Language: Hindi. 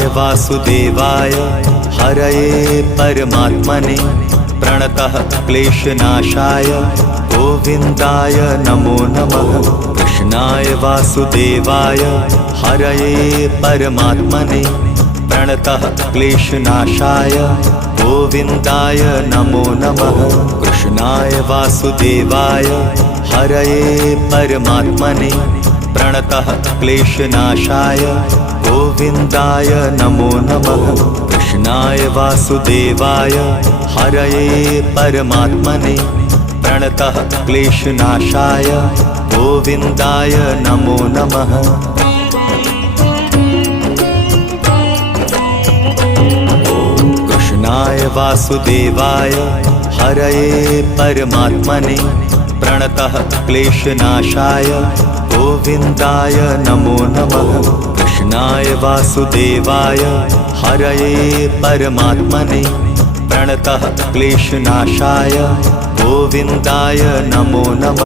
कृष्णाय वासुदेवाय हरये परमात्मने प्रणतः क्लेशनाशाय गोविन्दाय नमो नमः। कृष्णाय वासुदेवाय हरये परमात्मने प्रणतः क्लेशनाशाय गोविन्दाय नमो नमः। कृष्णाय वासुदेवाय हरये परमात्मने प्रणतः क्लेशनाशाय गोविन्दाय नमो नमः। कृष्णाय वासुदेवाय हरये परमात्मने प्रणतः क्लेशनाशाय गोविन्दाय नमो नमः। कृष्णाय वासुदेवाय हरये परमात्मने प्रणतः क्लेशनाशाय गोविन्दाय नमो नमः। कृष्णाय वासुदेवाय हरये परमात्मने प्रणतः क्लेशनाशाय गोविन्दाय नमो नमः।